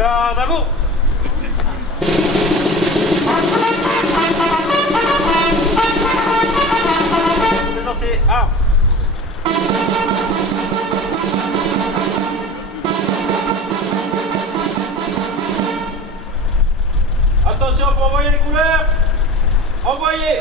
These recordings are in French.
Garde à vous. Présentez armes. Attention pour envoyer les couleurs. Envoyez.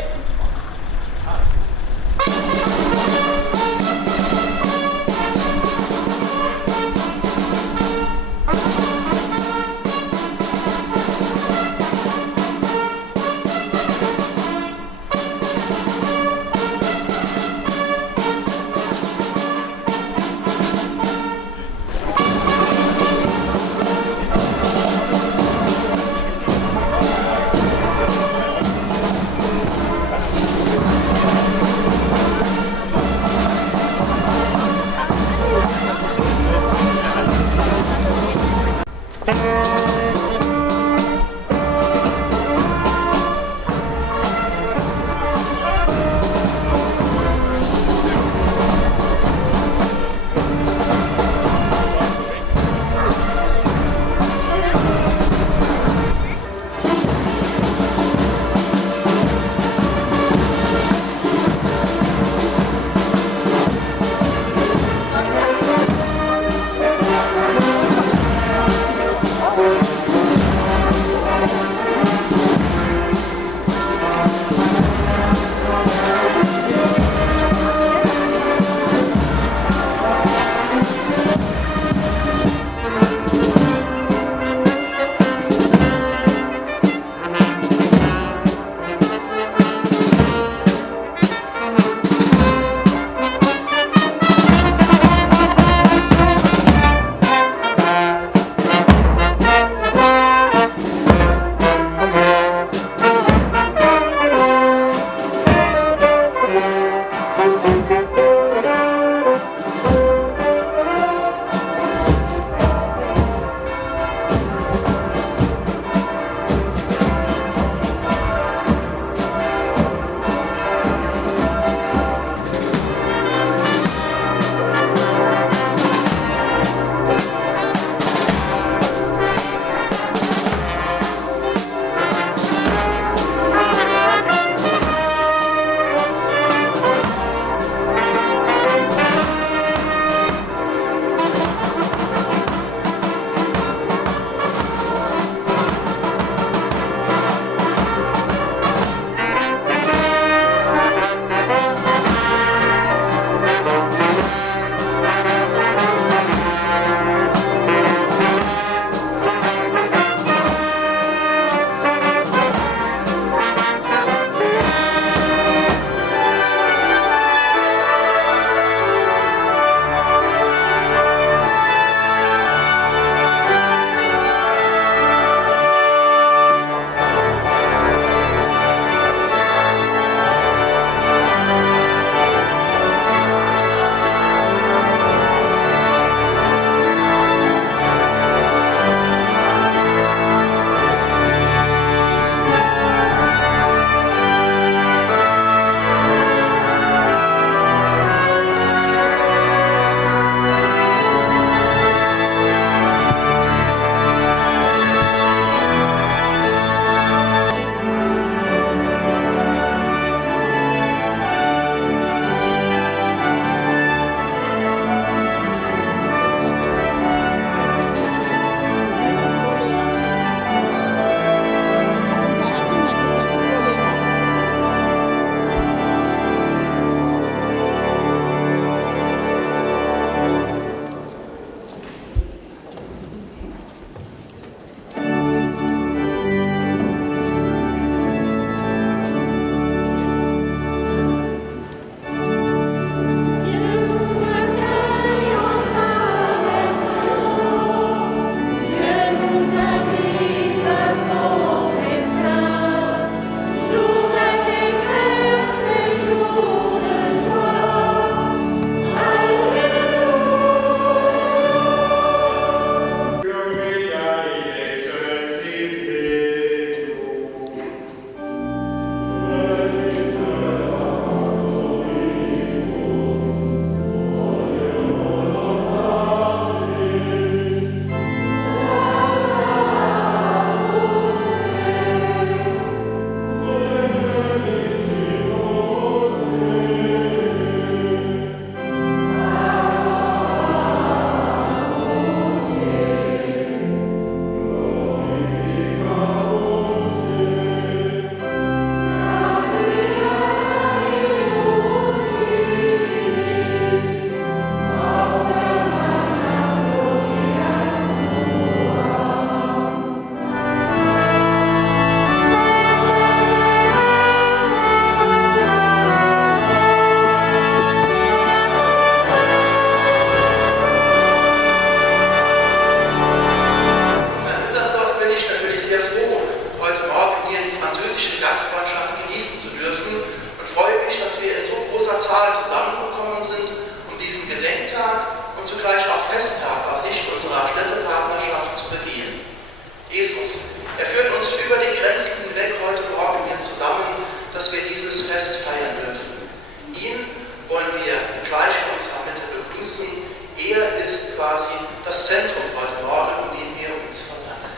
ist quasi das Zentrum heute Morgen, in dem wir uns versammeln.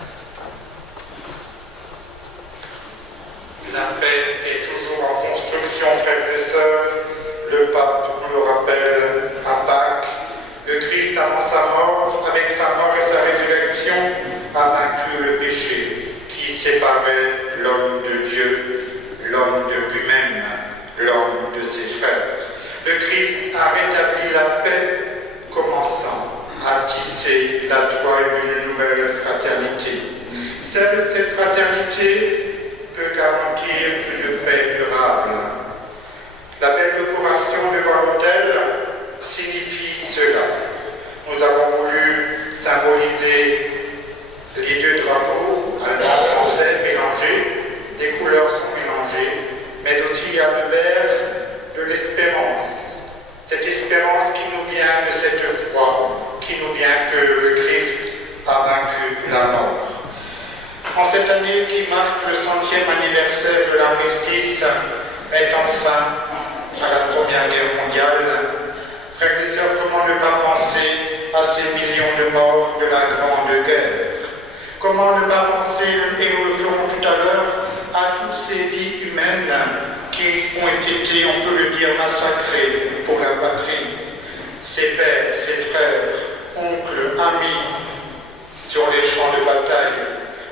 La paix est toujours en construction, frères et sœurs. Le pape nous le rappelle à Pâques. Le Christ, avant sa mort, avec sa mort et sa résurrection, a vaincu le péché qui séparait l'homme de Dieu, l'homme de lui-même, l'homme de ses frères. Le Christ a rétabli la paix, commençant à tisser la toile d'une nouvelle fraternité. Seule cette fraternité peut garantir une paix durable. La belle décoration devant l'autel signifie cela. Nous avons voulu symboliser les deux drapeaux, allemand et français, mélangés. Les couleurs sont mélangées, mais aussi il y a le vert de l'espérance. Cette espérance qui nous vient de cette croix, qui nous vient que le Christ a vaincu la mort. En cette année qui marque le 100e anniversaire de l'armistice, mettant fin à la Première Guerre mondiale, frères et sœurs, comment ne pas penser à ces millions de morts de la Grande Guerre? Comment ne pas penser, et nous le ferons tout à l'heure, à toutes ces vies humaines qui ont été, on peut le dire, massacrées pour la patrie? Ses pères, ses frères, oncles, amis, sur les champs de bataille,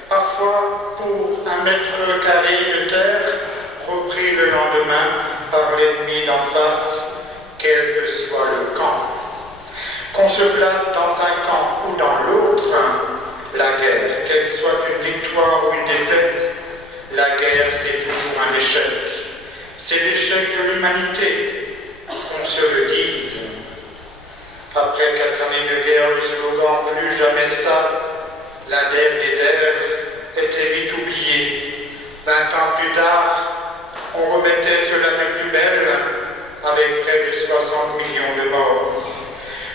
parfois pour un mètre carré de terre, repris le lendemain par l'ennemi d'en face, quel que soit le camp. Qu'on se place dans un camp ou dans l'autre, la guerre, qu'elle soit une victoire ou une défaite, la guerre c'est toujours un échec. C'est l'échec de l'humanité, qu'on se le dise. Après 4 années de guerre, le slogan « Plus jamais ça », la dème des terres était vite oubliée. 20 ans plus tard, on remettait cela de plus belle avec près de 60 millions de morts.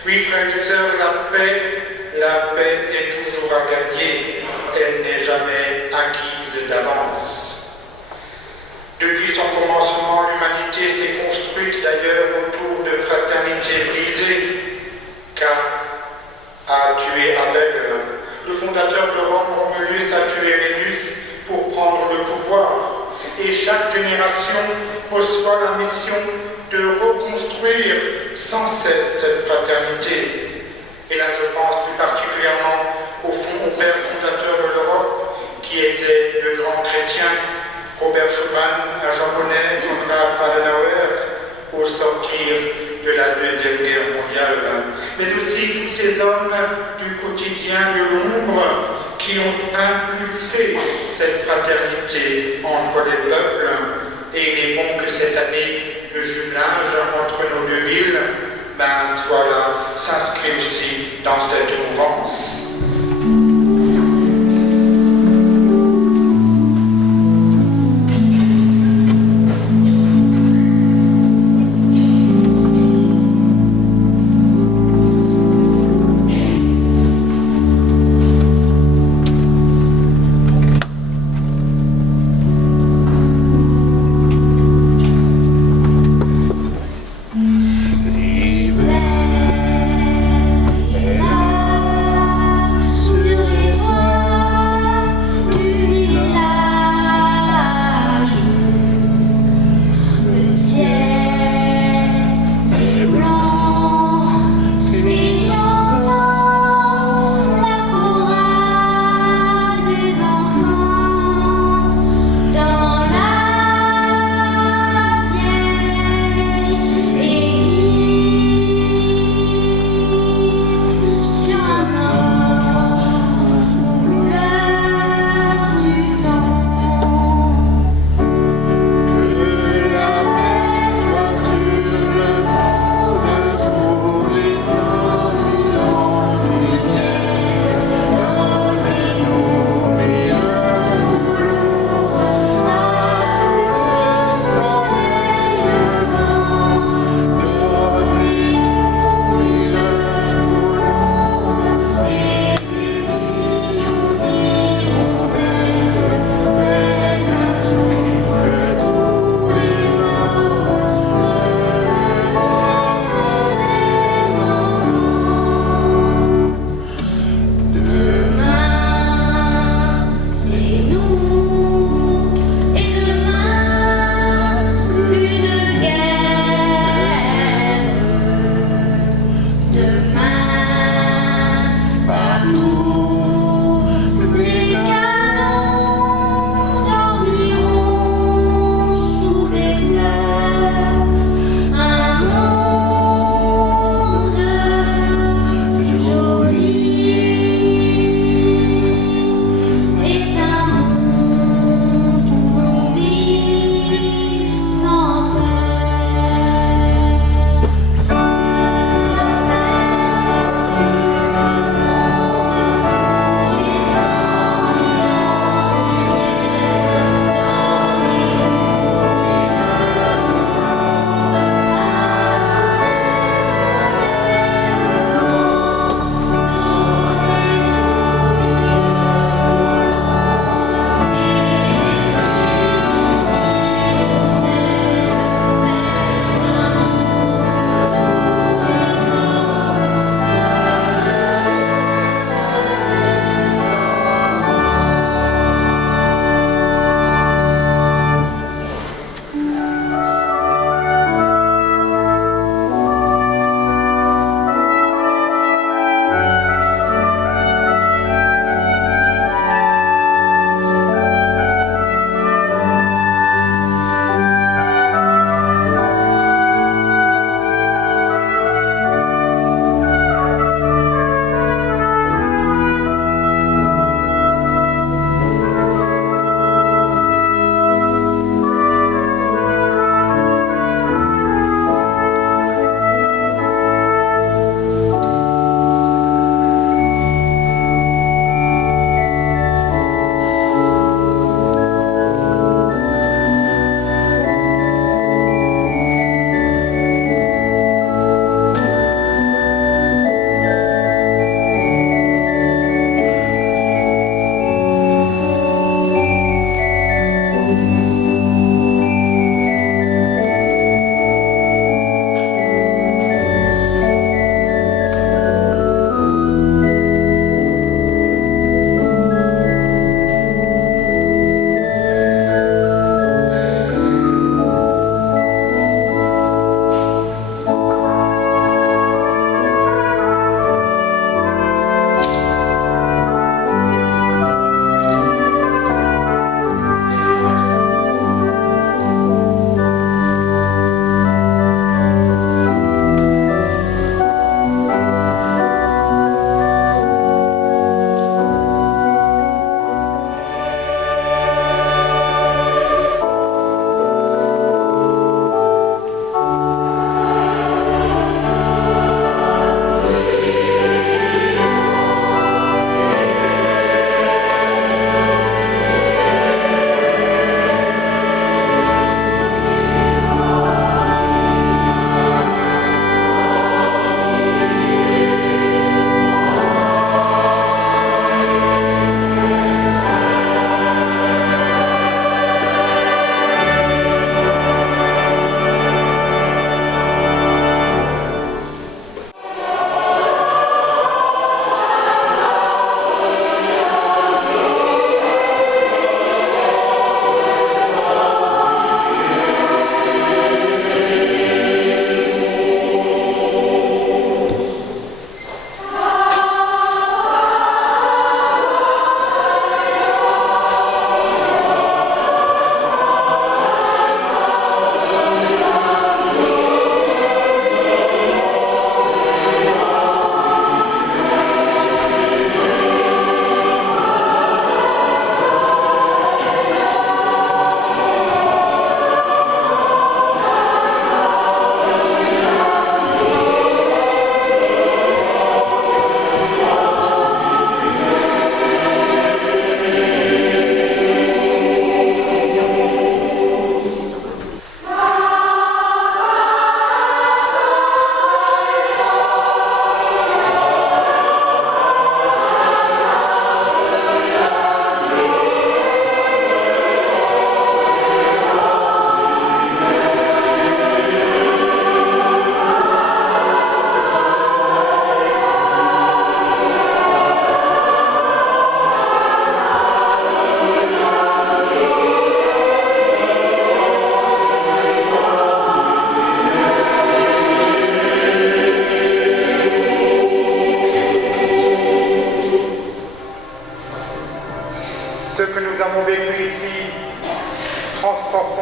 Oui, frères et sœurs, la paix est toujours à gagner. Elle n'est jamais acquise d'avance. Depuis son commencement, l'humanité s'est construite d'ailleurs autour de fraternités brisées. Car a tué Abel. Le fondateur de Rome, Romulus, a tué Rémus pour prendre le pouvoir. Et chaque génération reçoit la mission de reconstruire sans cesse cette fraternité. Et là, je pense plus particulièrement au père fondateur de l'Europe, qui était le grand chrétien Robert Schuman, à Jean Monnet, Konrad Adenauer, au sortir de la Deuxième Guerre mondiale. Mais aussi tous ces hommes du quotidien de l'ombre qui ont impulsé cette fraternité entre les peuples. Et il est bon que cette année, le jumelage entre nos deux villes soit là, s'inscrit aussi dans cette mouvance. Liebe,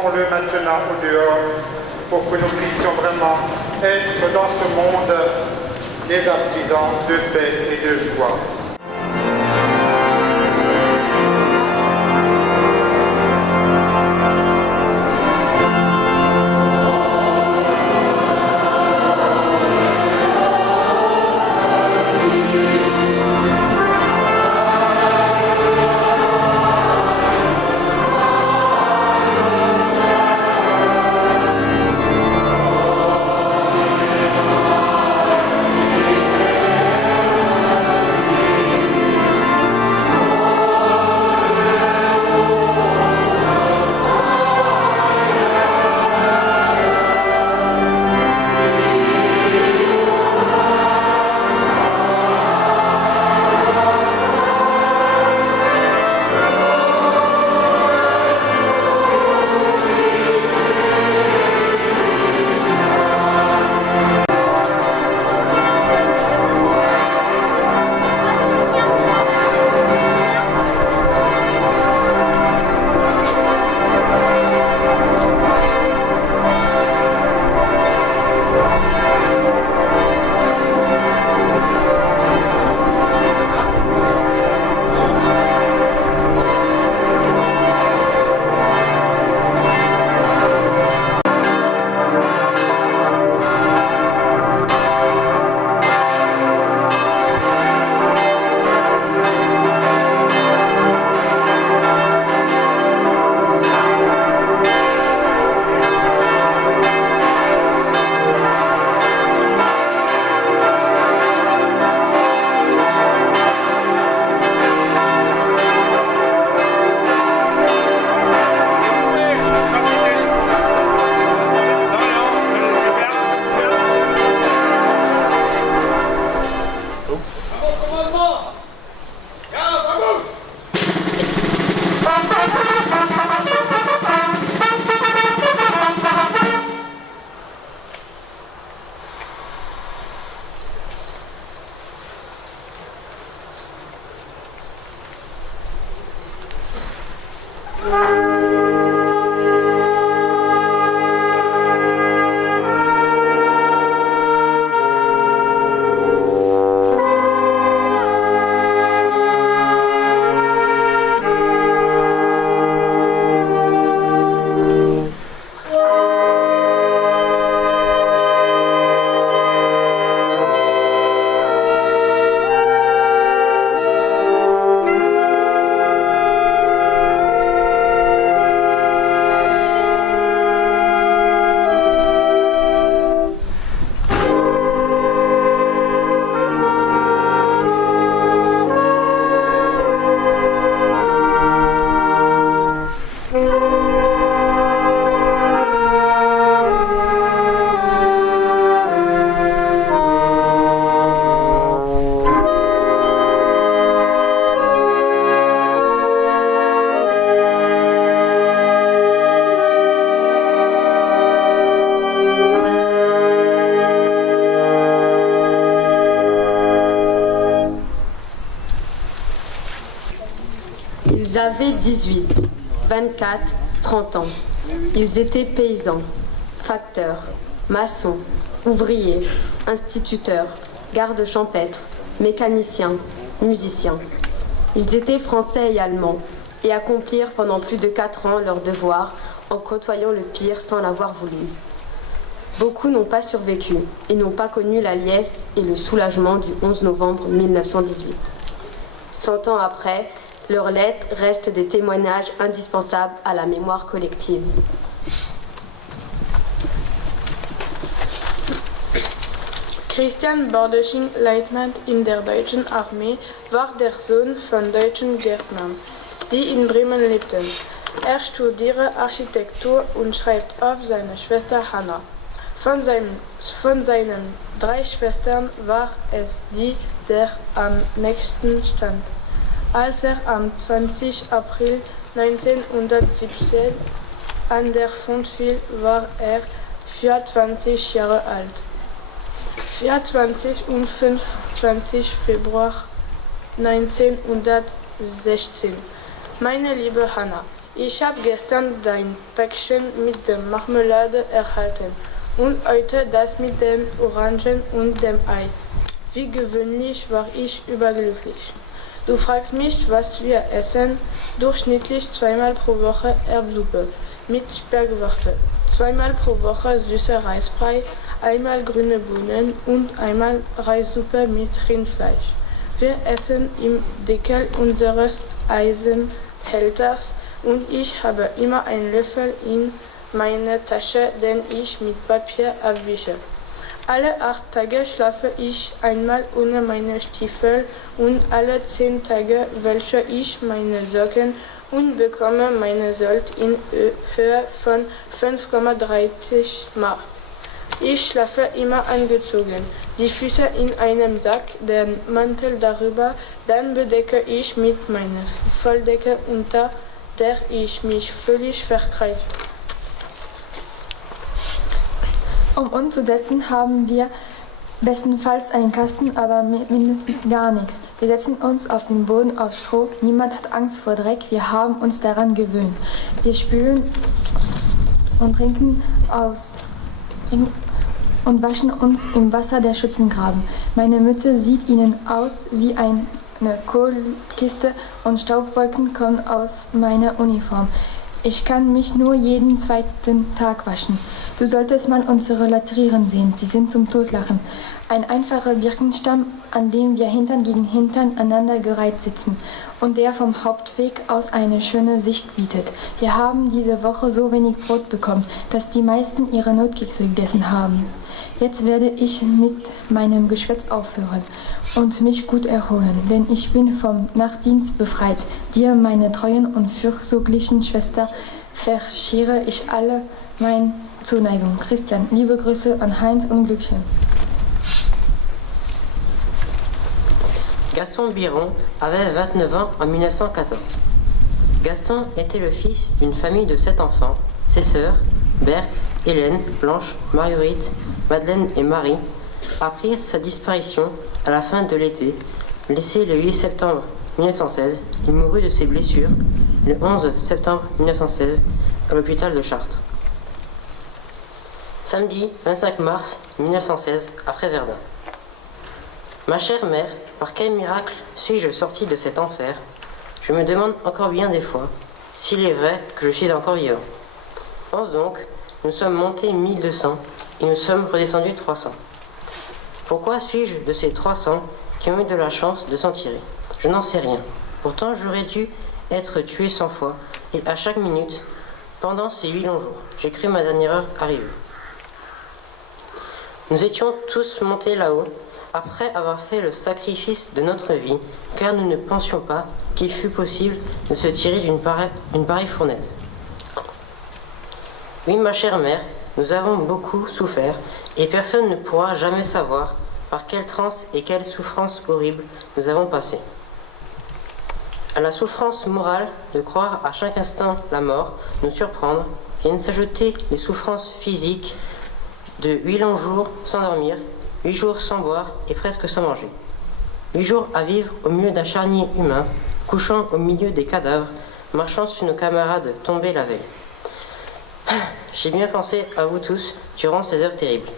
mettons-le maintenant au dehors pour que nous puissions vraiment être dans ce monde des artisans de paix et de joie. Ils avaient 18, 24, 30 ans. Ils étaient paysans, facteurs, maçons, ouvriers, instituteurs, gardes champêtres, mécaniciens, musiciens. Ils étaient français et allemands et accomplirent pendant plus de 4 ans leur devoir en côtoyant le pire sans l'avoir voulu. Beaucoup n'ont pas survécu et n'ont pas connu la liesse et le soulagement du 11 novembre 1918. 100 ans après, leurs lettres restent des témoignages indispensables à la mémoire collective. Christian Bordesching, Leutnant in der deutschen Armee, war der Sohn von deutschen Gärtnern, die in Bremen lebten. Er studierte Architektur und schreibt auf seine Schwester Hanna. Von seinen 3 Schwestern war es die, der am nächsten stand. Als er am 20. April 1917 an der Front fiel, war er 24 Jahre alt. 24 und 25 Februar 1916. Meine liebe Hanna, Ich habe gestern dein Päckchen mit der Marmelade erhalten und heute das mit den Orangen und dem Ei. Wie gewöhnlich war ich überglücklich. Du fragst mich, was wir essen. Durchschnittlich 2-mal pro Woche Erbsuppe mit Sperrgewürze, 2-mal pro Woche süßer Reisbrei, einmal grüne Bohnen und einmal Reissuppe mit Rindfleisch. Wir essen im Deckel unseres Eisenbehälters und ich habe immer einen Löffel in meiner Tasche, den ich mit Papier abwische. Alle 8 Tage schlafe ich einmal ohne meine Stiefel und alle 10 Tage wäsche ich meine Socken und bekomme meine Sold in Höhe von 5,30 Mark. Ich schlafe immer angezogen, die Füße in einem Sack, den Mantel darüber, dann bedecke ich mit meiner Volldecke, unter der ich mich völlig verkrieche. Um uns zu setzen, haben wir bestenfalls einen Kasten, aber mindestens gar nichts. Wir setzen uns auf den Boden auf Stroh. Niemand hat Angst vor Dreck. Wir haben uns daran gewöhnt. Wir spülen und trinken aus und waschen uns im Wasser der Schützengraben. Meine Mütze sieht ihnen aus wie eine Kohlkiste und Staubwolken kommen aus meiner Uniform. Ich kann mich nur jeden 2. Tag waschen. Du solltest mal unsere Latrieren sehen, sie sind zum Totlachen. Ein einfacher Birkenstamm, an dem wir Hintern gegen Hintern aneinandergereiht sitzen und der vom Hauptweg aus eine schöne Sicht bietet. Wir haben diese Woche so wenig Brot bekommen, dass die meisten ihre Notkekse gegessen haben. Jetzt werde ich mit meinem Geschwätz aufhören und mich gut erholen, denn ich bin vom Nachtdienst befreit. Dir, meine treuen und fürsorglichen Schwester, verschere ich alle meine Zuneigung. Christian, liebe Grüße an Heinz und Glückchen. Gaston Biron avait 29 ans en 1914. Gaston était le fils d'une famille de 7 enfants. Ses sœurs, Berthe, Hélène, Blanche, Marguerite, Madeleine et Marie, apprirent sa disparition à la fin de l'été. Blessé le 8 septembre 1916, il mourut de ses blessures le 11 septembre 1916 à l'hôpital de Chartres. Samedi 25 mars 1916, après Verdun. Ma chère mère, par quel miracle suis-je sorti de cet enfer? Je me demande encore bien des fois s'il est vrai que je suis encore vivant. Pense donc, nous sommes montés 1200 et nous sommes redescendus 300. Pourquoi suis-je de ces 300 qui ont eu de la chance de s'en tirer? Je n'en sais rien. Pourtant, j'aurais dû être tué 100 fois et à chaque minute, pendant ces 8 longs jours, j'ai cru ma dernière heure arriver. Nous étions tous montés là-haut, après avoir fait le sacrifice de notre vie, car nous ne pensions pas qu'il fût possible de se tirer d'une pareille fournaise. Oui, ma chère mère, nous avons beaucoup souffert, et personne ne pourra jamais savoir par quelle transe et quelle souffrance horrible nous avons passé. À la souffrance morale de croire à chaque instant la mort, nous surprendre, viennent s'ajouter les souffrances physiques de 8 longs jours sans dormir, 8 jours sans boire et presque sans manger. 8 jours à vivre au milieu d'un charnier humain, couchant au milieu des cadavres, marchant sur nos camarades tombés la veille. J'ai bien pensé à vous tous durant ces heures terribles,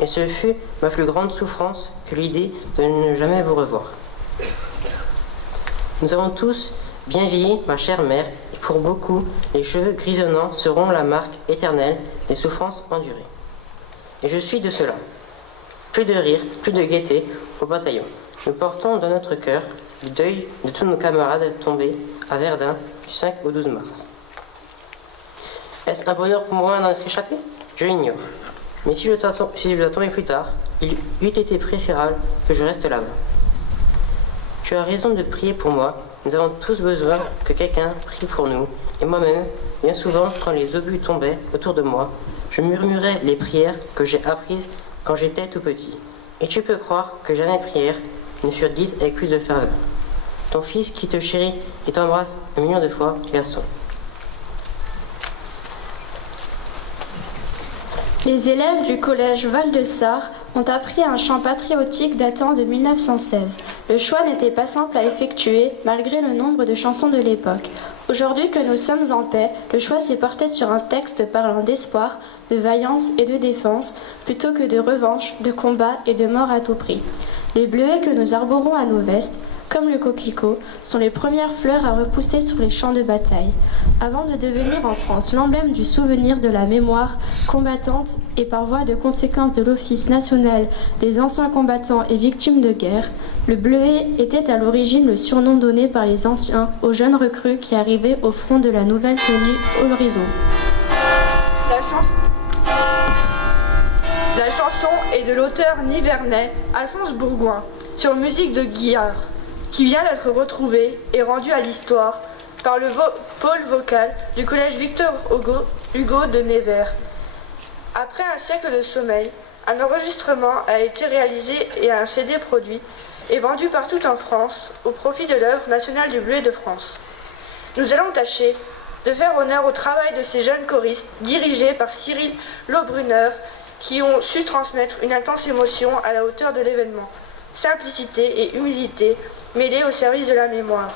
et ce fut ma plus grande souffrance que l'idée de ne jamais vous revoir. Nous avons tous bien vieilli, ma chère mère, et pour beaucoup, les cheveux grisonnants seront la marque éternelle des souffrances endurées. Et je suis de cela. Plus de rire, plus de gaieté au bataillon. Nous portons dans notre cœur le deuil de tous nos camarades tombés à Verdun du 5 au 12 mars. Est-ce un bonheur pour moi d'en être échappé? Je l'ignore. Mais si je dois tomber plus tard, il eût été préférable que je reste là-bas. Tu as raison de prier pour moi. Nous avons tous besoin que quelqu'un prie pour nous. Et moi-même, bien souvent, quand les obus tombaient autour de moi, je murmurais les prières que j'ai apprises quand j'étais tout petit. Et tu peux croire que jamais prières ne furent dites avec plus de ferveur. Ton fils qui te chérit et t'embrasse 1 million de fois, Gaston. Les élèves du collège Val-de-Sarre ont appris un chant patriotique datant de 1916. Le choix n'était pas simple à effectuer malgré le nombre de chansons de l'époque. Aujourd'hui que nous sommes en paix, le choix s'est porté sur un texte parlant d'espoir, de vaillance et de défense, plutôt que de revanche, de combat et de mort à tout prix. Les bleuets que nous arborons à nos vestes, comme le coquelicot, sont les premières fleurs à repousser sur les champs de bataille. Avant de devenir en France l'emblème du souvenir de la mémoire combattante et par voie de conséquence de l'Office national des anciens combattants et victimes de guerre, le bleuet était à l'origine le surnom donné par les anciens aux jeunes recrues qui arrivaient au front de la nouvelle tenue à l'horizon. La chanson est de l'auteur nivernais Alphonse Bourgoin, sur musique de Guillard, qui vient d'être retrouvé et rendu à l'histoire par le pôle vocal du collège Victor Hugo de Nevers. Après un siècle de sommeil, un enregistrement a été réalisé et un CD produit et vendu partout en France au profit de l'œuvre nationale du bleuet de France. Nous allons tâcher de faire honneur au travail de ces jeunes choristes dirigés par Cyril Laubrunner qui ont su transmettre une intense émotion à la hauteur de l'événement. Simplicité et humilité mêlées au service de la mémoire.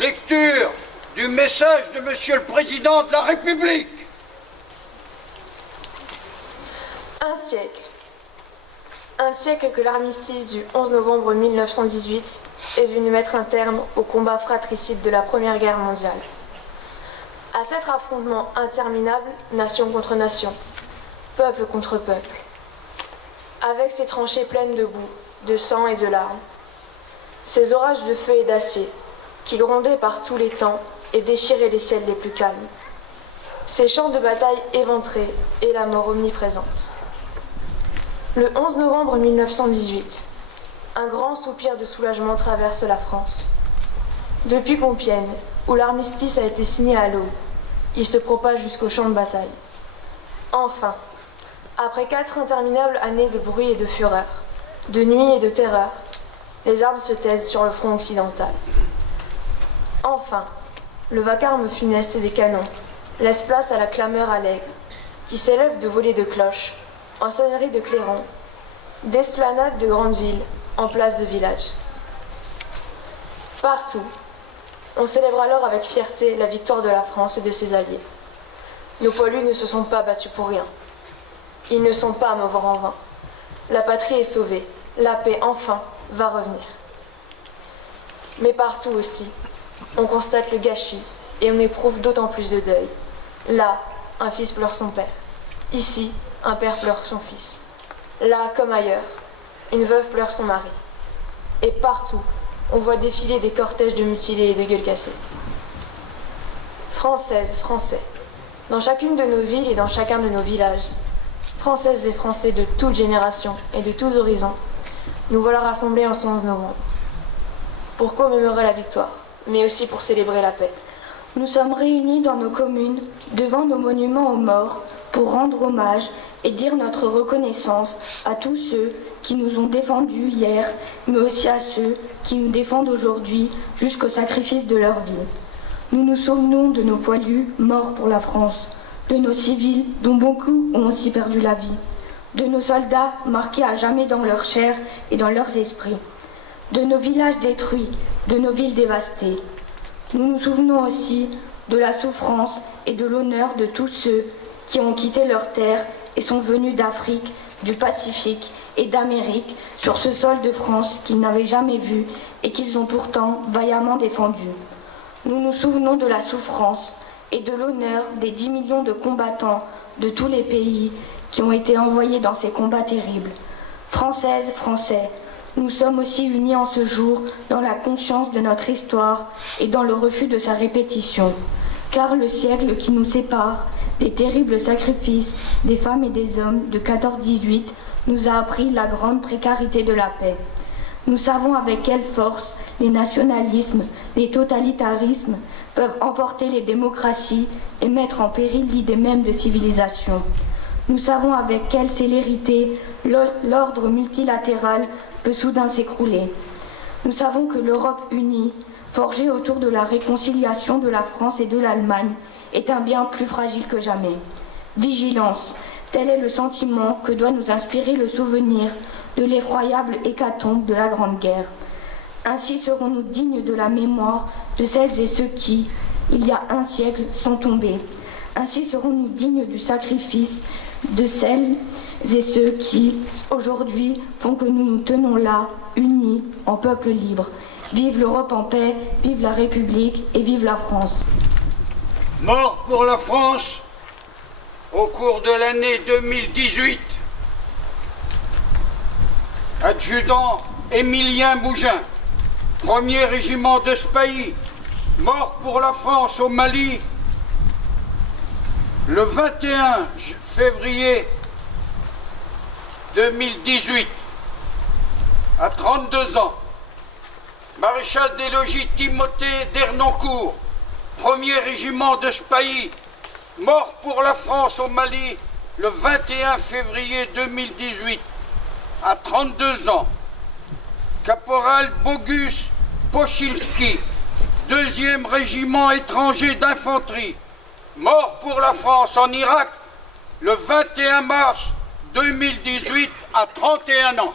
Lecture du message de Monsieur le Président de la République. Un siècle que l'armistice du 11 novembre 1918 est venu mettre un terme au combat fratricide de la Première Guerre mondiale. À cet affrontement interminable, nation contre nation, peuple contre peuple, avec ses tranchées pleines de boue, de sang et de larmes, ces orages de feu et d'acier qui grondaient par tous les temps et déchiraient les ciels les plus calmes, ces champs de bataille éventrés et la mort omniprésente. Le 11 novembre 1918, un grand soupir de soulagement traverse la France. Depuis Compiègne, où l'armistice a été signé à l'aube, Il se propage jusqu'au champ de bataille. Enfin, après 4 interminables années de bruit et de fureur, de nuit et de terreur, les armes se taisent sur le front occidental. Enfin, le vacarme funeste des canons laisse place à la clameur allègre, qui s'élève de volées de cloches, en sonneries de clairons, d'esplanades de grandes villes, en places de villages. Partout, on célèbre alors avec fierté la victoire de la France et de ses alliés. Nos poilus ne se sont pas battus pour rien. Ils ne sont pas morts en vain. La patrie est sauvée, la paix enfin va revenir. Mais partout aussi, on constate le gâchis et on éprouve d'autant plus de deuil. Là, un fils pleure son père. Ici, un père pleure son fils. Là, comme ailleurs, une veuve pleure son mari. Et partout, on voit défiler des cortèges de mutilés et de gueules cassées. Françaises, Français, dans chacune de nos villes et dans chacun de nos villages, Françaises et Français de toutes générations et de tous horizons, nous voilà rassemblés en ce 11 novembre. Pour commémorer la victoire, mais aussi pour célébrer la paix. Nous sommes réunis dans nos communes, devant nos monuments aux morts, pour rendre hommage et dire notre reconnaissance à tous ceux qui nous ont défendus hier, mais aussi à ceux qui nous défendent aujourd'hui jusqu'au sacrifice de leur vie. Nous nous souvenons de nos poilus morts pour la France, de nos civils dont beaucoup ont aussi perdu la vie, de nos soldats marqués à jamais dans leur chair et dans leurs esprits, de nos villages détruits, de nos villes dévastées. Nous nous souvenons aussi de la souffrance et de l'honneur de tous ceux qui ont quitté leur terre et sont venus d'Afrique, du Pacifique et d'Amérique sur ce sol de France qu'ils n'avaient jamais vu et qu'ils ont pourtant vaillamment défendu. Nous nous souvenons de la souffrance et de l'honneur des 10 millions de combattants de tous les pays qui ont été envoyés dans ces combats terribles. Françaises, Français, nous sommes aussi unis en ce jour dans la conscience de notre histoire et dans le refus de sa répétition. Car le siècle qui nous sépare des terribles sacrifices des femmes et des hommes de 14-18 nous a appris la grande précarité de la paix. Nous savons avec quelle force les nationalismes, les totalitarismes peuvent emporter les démocraties et mettre en péril l'idée même de civilisation. Nous savons avec quelle célérité l'ordre multilatéral peut soudain s'écrouler. Nous savons que l'Europe unie, forgée autour de la réconciliation de la France et de l'Allemagne, est un bien plus fragile que jamais. Vigilance, tel est le sentiment que doit nous inspirer le souvenir de l'effroyable hécatombe de la Grande Guerre. Ainsi serons-nous dignes de la mémoire de celles et ceux qui, il y a un siècle, sont tombés. Ainsi serons-nous dignes du sacrifice de celles et ceux qui, aujourd'hui, font que nous nous tenons là, unis, en peuple libre. Vive l'Europe en paix, vive la République et vive la France. Mort pour la France au cours de l'année 2018. Adjudant Émilien Bougin, 1er régiment de Spahi, mort pour la France au Mali le 21 février 2018, à 32 ans. Maréchal des logis Timothée d'Ernoncourt, 1er régiment de Spahi, mort pour la France au Mali le 21 février 2018, à 32 ans. Caporal Bogus Pochilski, 2e régiment étranger d'infanterie, mort pour la France en Irak le 21 mars 2018 à 31 ans.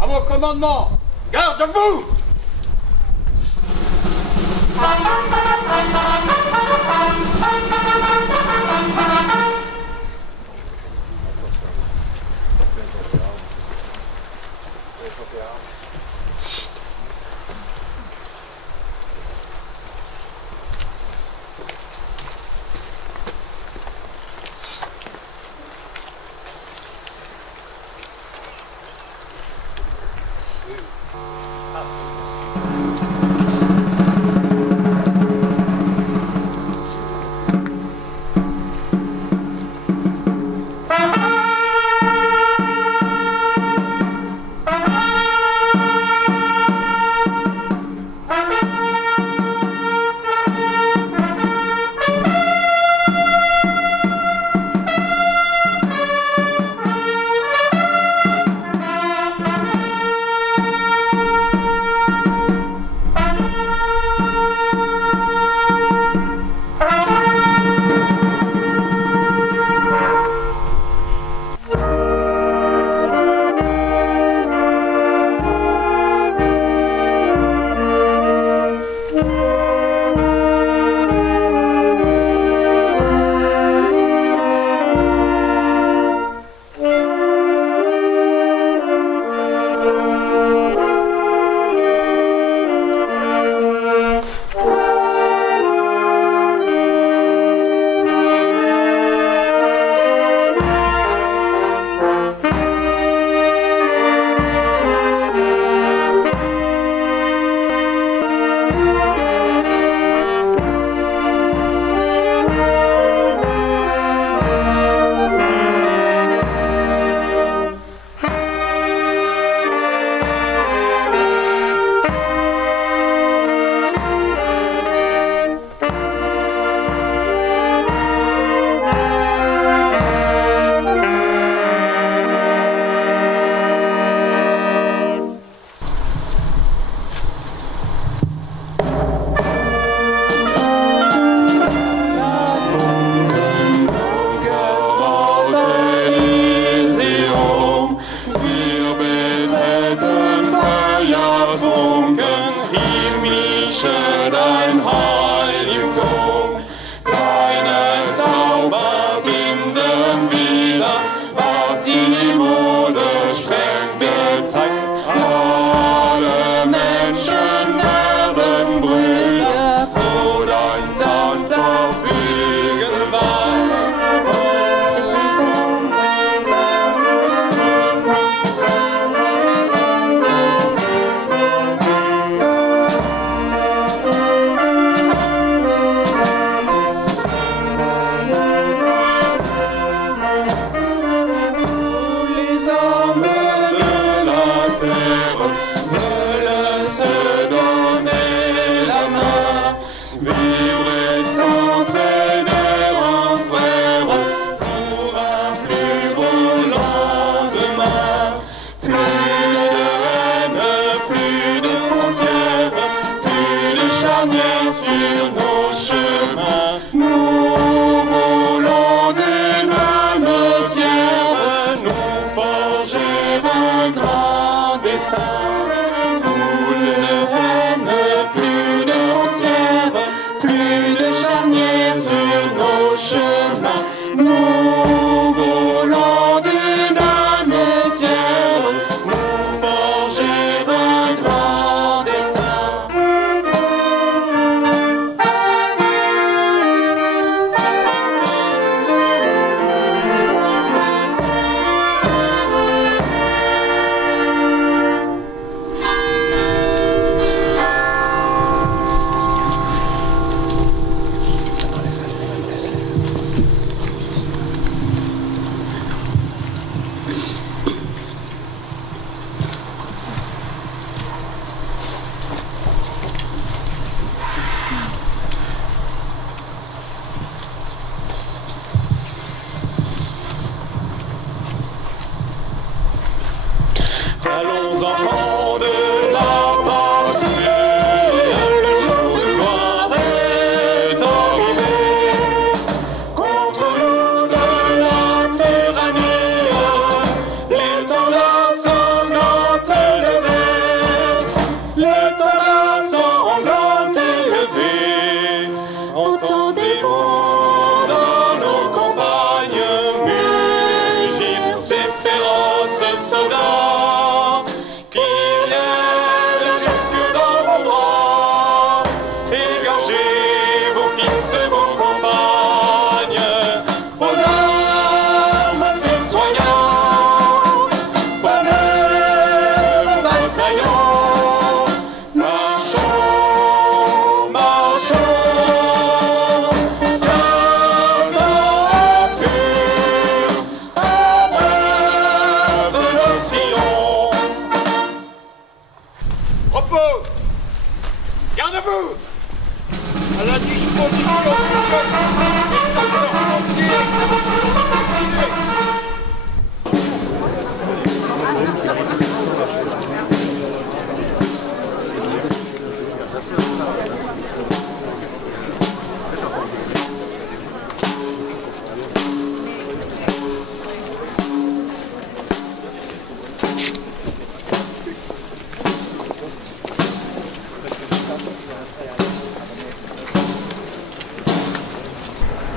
À mon commandement, garde-vous!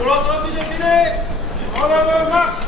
Pour l'entrée du défilé, en avant, marche.